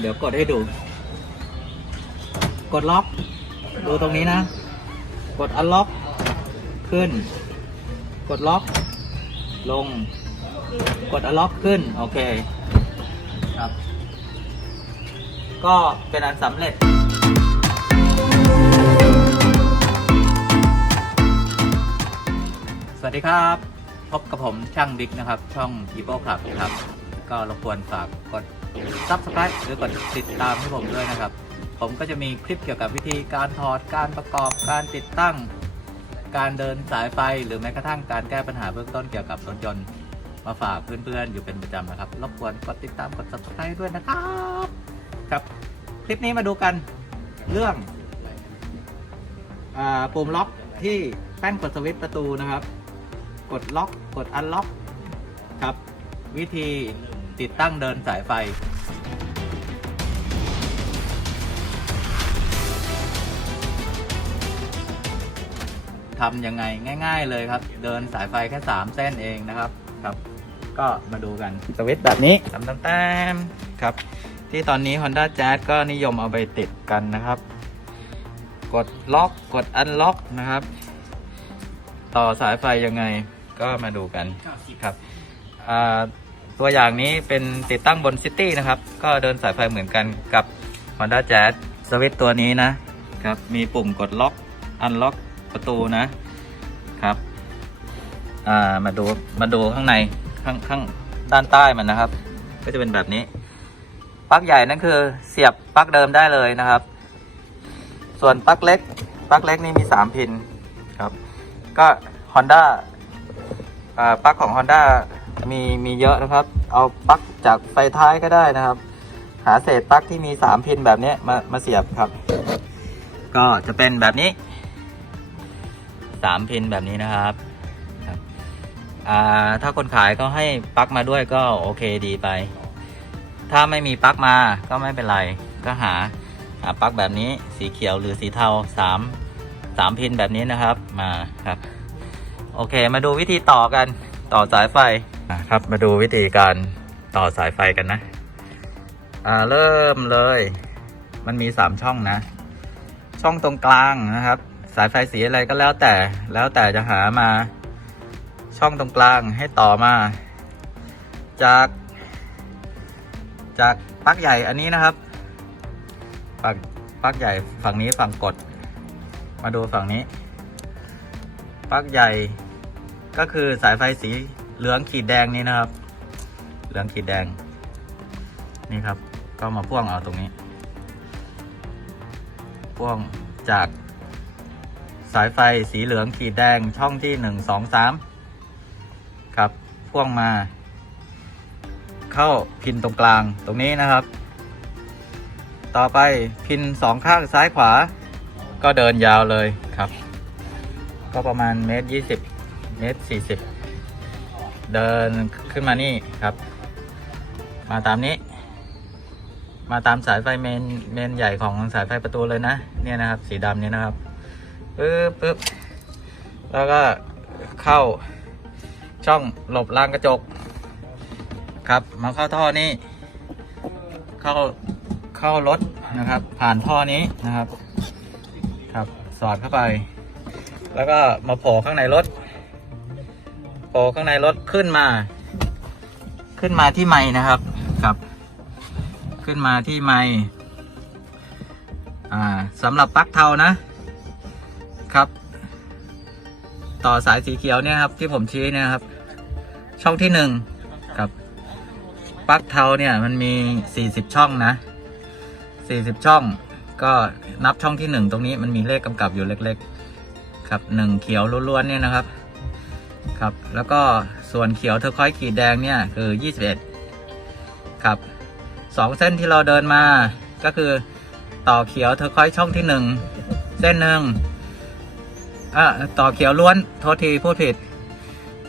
เดี๋ยวกดให้ดู กดล็อก ดูตรงนี้นะ กดอันล็อกขึ้น กดล็อก ลง กดอันล็อกขึ้น โอเค ครับ ก็เป็นอันสำเร็จสวัสดีครับ พบกับผมช่างบิ๊กนะครับ ช่อง e v o Club นะครับ ก็รบกวนฝากกด Subscribe หรือกดติดตามให้ผมด้วยนะครับ ผมก็จะมีคลิปเกี่ยวกับวิธีการถอดการประกอบการติดตั้ง การเดินสายไฟหรือแม้กระทั่งการแก้ปัญหาเบื้องต้นเกี่ยวกับรถยนต์มาฝากเพื่อนๆ อยู่เป็นประจำนะครับ รบกวนกดติดตามกด Subscribe ด้วยนะครับ ครับ คลิปนี้มาดูกันเรื่องอปุ่มล็อกที่แป้นกดสวิตช์ประตูนะครับ กดล็อก กดอันล็อก ครับ วิธี ติดตั้งเดินสายไฟ ทำยังไงง่าย ๆ เลยครับ เดินสายไฟแค่ 3 เส้นเองนะครับครับ ก็มาดูกันสวิตช์แบบนี้ตำตำแต้มครับ ที่ตอนนี้ Honda Jazz ก็นิยมเอาไปติดกันนะครับ กดล็อกกดอันล็อกนะครับ ต่อสายไฟยังไงก็มาดูกันครับอ่า ตัวอย่างนี้เป็นติดตั้งบนซิตี้นะครับ ก็เดินสายไฟเหมือนกันกับ Honda Jazz สวิตตัวนี้นะครับ มีปุ่มกดล็อกอันล็อกประตูนะครับามาดูมาดูข้างในข้างข้างด้านใต้มันนะครับ ก็จะเป็นแบบนี้ปลั๊กใหญ่นั่นคือเสียบปลั๊กเดิมได้เลยนะครับ ส่วนปลั๊กเล็กปลั๊กเล็กนี่มี 3 พินครับ ก็ Honda อ่าปลั๊กของ Honda มีมีเยอะนะครับ เอาปลั๊กจากไฟท้ายก็ได้นะครับ หาเศษปลั๊กที่มี 3 พินแบบนี้มามาเสียบครับ ก็จะเป็นแบบนี้ 3 พินแบบนี้นะครับถ้าคนขายก็ให้ปลั๊กมาด้วยก็โอเคดีไป ถ้าไม่มีปลั๊กมาก็ไม่เป็นไร ก็หาหาปลั๊กแบบนี้สีเขียวหรือสีเทา3 3พินแบบนี้นะครับมาครับ โอเคมาดูวิธีต่อกันต่อสายไฟ อะครับมาดูวิธีการต่อสายไฟกันนะ อ่าเริ่มเลย มันมี3ช่องนะ ช่องตรงกลางนะครับ สายไฟสีอะไรก็แล้วแต่แล้วแต่จะหามาช่องตรงกลางให้ต่อมา จาก จากปลั๊กใหญ่อันนี้นะครับปลั๊กปลั๊กใหญ่ฝั่งนี้ฝั่งกด มาดูฝั่งนี้ปลั๊กใหญ่ก็คือสายไฟสี เหลืองขีดแดงนี้นะครับ เหลืองขีดแดง นี่ครับ ก็มาพ่วงเอาตรงนี้ พ่วงจากสายไฟสีเหลืองขีดแดงช่องที่หนึ่งสองสามครับ พ่วงมา เข้าพินตรงกลางตรงนี้นะครับ ต่อไปพินสองข้างซ้ายขวา ก็เดินยาวเลยครับ ก็ประมาณเมตรยี่สิบเมตรสี่สิบ เดินขึ้นมานี่ครับ มาตามนี้ มาตามสายไฟเมนเมนใหญ่ของสายไฟประตูเลยนะ เนี่ยนะครับ สีดำนี้นะครับปึ๊บปึ๊บแล้วก็เข้าช่องหลบรางกระจก ครับ มาเข้าท่อนี้ เข้าเข้ารถนะครับ ผ่านท่อนี้นะครับ ครับสอดเข้าไป แล้วก็มาโผล่ข้างในรถ โข้างในรถขึ้นมา ขึ้นมาที่ไม้นะครับครับ ขึ้นมาที่ไม้อ่าสำหรับปลั๊กเทานะครับ ต่อสายสีเขียวเนี่ยครับ ที่ผมชี้เนี่ยครับ ช่องที่หนึ่งครับปลั๊กเทาเนี่ยมันมี40ช่องนะ40ช่อง ก็นับช่องที่1ตรงนี้มันมีเลขกำกับอยู่เล็ก ๆ ครับ1เขียวล้วนๆเนี่ยนะครับ ครับ แล้วก็ส่วนเขียวเทอร์คอยขีดแดงเนี่ยคือ 21 ครับ 2 เส้นที่เราเดินมาก็คือต่อเขียวเทอร์คอยช่องที่ 1 เส้นหนึ่งอะต่อเขียวล้วนโทษทีพูดผิด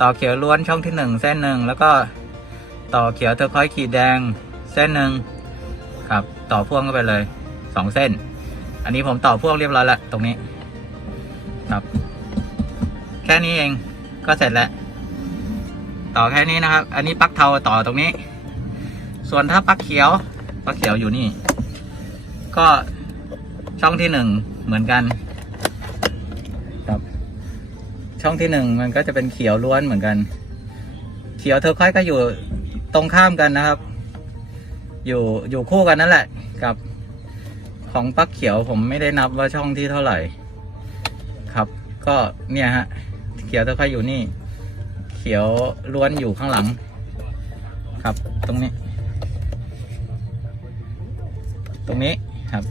ต่อเขียวล้วนช่องที่ 1 เส้นหนึ่งแล้วก็ต่อเขียวเทอร์คอยขีดแดงเส้นหนึ่งครับ ต่อพ่วงเข้าไปเลยสองเส้น อันนี้ผมต่อพ่วงเรียบร้อยแล้วตรงนี้ ครับ แค่นี้เอง ก็เสร็จแล้ว ต่อแค่นี้นะครับ อันนี้ปลั๊กเทาต่อตรงนี้ ส่วนถ้าปลั๊กเขียวปลั๊กเขียวอยู่นี่ ก็ช่องที่หนึ่งเหมือนกัน ครับ ช่องที่หนึ่งมันก็จะเป็นเขียวล้วนเหมือนกัน เขียวเทอร์ควอยก็อยู่ตรงข้ามกันนะครับ อยู่อยู่คู่กันนั่นแหละ กับของปลั๊กเขียวผมไม่ได้นับว่าช่องที่เท่าไหร่ ครับ ก็เนี่ยฮะ เขียวเทอร์ควอยซ์อยู่นี่ เขียวล้วนอยู่ข้างหลัง ครับตรงนี้ ตรงนี้ครับ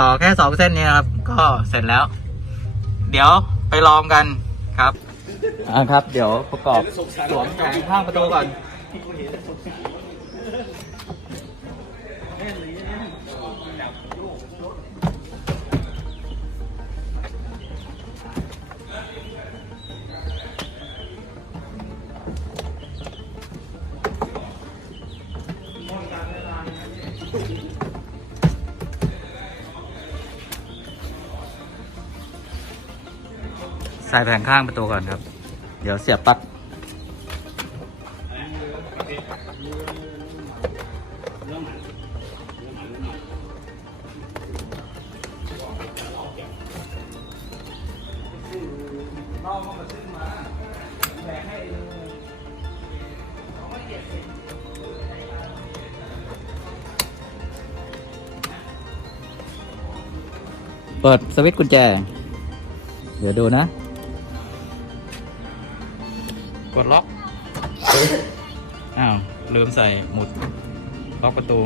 ต่อแค่สองเส้นนี้นะครับ ก็เสร็จแล้ว เดี๋ยวไปลองกันครับอ่าครับ เดี๋ยวประกอบสวมแผงข้างประตูก่อน ใส่แผงข้างประตูก่อนครับ เดี๋ยวเสียบปลั๊กเปิดสวิตช์กุญแจ เดี๋ยวดูนะ กดล็อก อ้าวลืมใส่หมุด ล็อกประตู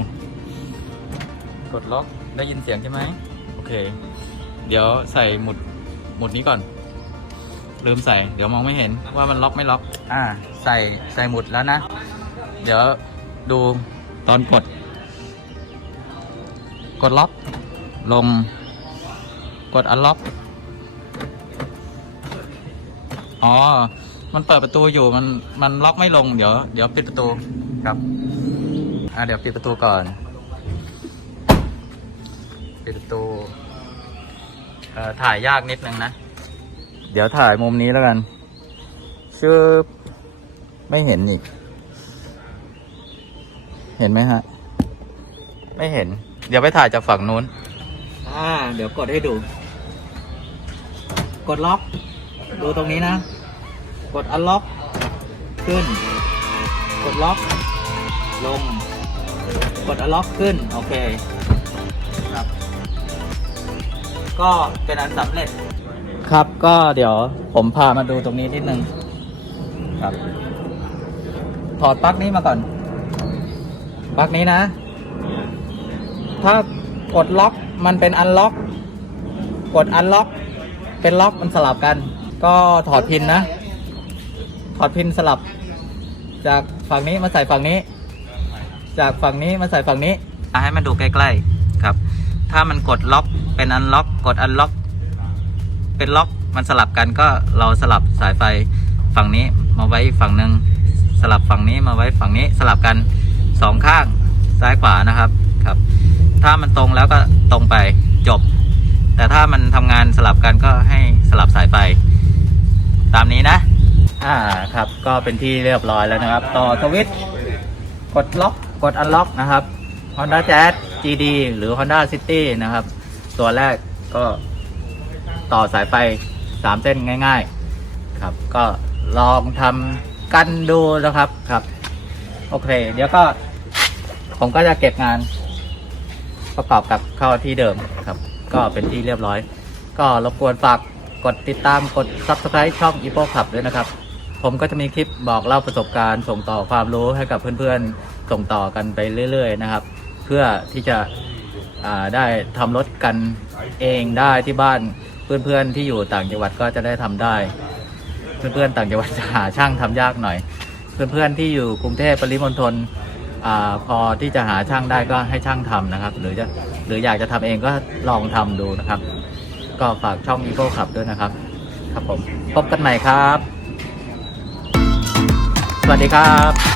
กดล็อกได้ยินเสียงใช่ไหมโอเค เดี๋ยวใส่หมุดหมุดนี้ก่อน ลืมใส่ เดี๋ยวมองไม่เห็นว่ามันล็อกไม่ล็อก อ่า ใส่ใส่หมุดแล้วนะ เดี๋ยวดูตอนกด กดล็อก ลง กดอันล็อก อ๋อ มันเปิดประตูอยู่มันมันล็อกไม่ลงเดี๋ยวเดี๋ยวปิดประตูครับอ่าเดี๋ยวปิดประตูก่อน ปิดประตูเอ่อถ่ายยากนิดนึงนะ เดี๋ยวถ่ายมุมนี้แล้วกันชื่อไม่เห็นอีก เห็นไหมฮะ ไม่เห็น เดี๋ยวไปถ่ายจากฝั่งนู้น อ่า เดี๋ยวกดให้ดู กดล็อก ดูตรงนี้นะ กดอันล็อกขึ้น กดล็อกลง กดอันล็อกขึ้น โอเคครับ ก็เป็นอันสำเร็จ ครับก็เดี๋ยวผมพามาดูตรงนี้นิดนึงครับ ถอดปลั๊กนี้มาก่อนปลั๊กนี้นะ ถ้ากดล็อกมันเป็นอันล็อก กดอันล็อก เป็นล็อกมันสลับกัน ก็ถอดพินนะ ถอดพินสลับ จากฝั่งนี้มาใส่ฝั่งนี้ จากฝั่งนี้มาใส่ฝั่งนี้ให้มันดูใกล้ๆครับ ถ้ามันกดล็อกเป็นอันล็อกกดอันล็อก เป็นล็อกมันสลับกันก็เราสลับสายไฟฝั่งนี้มาไว้ฝั่งหนึ่งสลับฝั่งนี้มาไว้ฝั่งนี้สลับกันสองข้างซ้ายขวานะครับครับ ถ้ามันตรงแล้วก็ตรงไปจบ แต่ถ้ามันทำงานสลับกันก็ให้สลับสายไฟ ตามนี้นะ อ่าครับก็เป็นที่เรียบร้อยแล้วนะครับ ต่อสวิตช์กดล็อกกดอันล็อกนะครับ Honda Jazz GD หรือ Honda City นะครับ ตัวแรกก็ต่อสายไฟ 3 เส้นง่าย ๆ ครับ ก็ลองทำกันดูนะครับครับ โอเค เดี๋ยวก็ ผมก็จะเก็บงาน ประกอบกับเข้าที่เดิมครับ ก็เป็นที่เรียบร้อย ก็รบกวนฝากกดติดตามกด subscribe ช่อง e p o Club ด้วยนะครับ ผมก็จะมีคลิปบอกเล่าประสบการณ์ ส่งต่อความรู้ให้กับเพื่อนๆ ส่งต่อกันไปเรื่อย ๆ นะครับ เพื่อที่จะได้ทำรถกันเองได้ที่บ้านเพื่อนๆที่อยู่ต่างจังหวัดก็จะได้ทำได้ เพื่อนๆต่างจังหวัดจะหาช่างทำยากหน่อย เพื่อนๆที่อยู่กรุงเทพปริมณฑลอาพอที่จะหาช่างได้ก็ให้ช่างทำนะครับ หรือจะหรืออยากจะทำเองก็ลองทำดูนะครับ ก็ฝากช่อง e v o Club ด้วยนะครับ ครับผมพบกันใหม่ครับ วัสดีครับ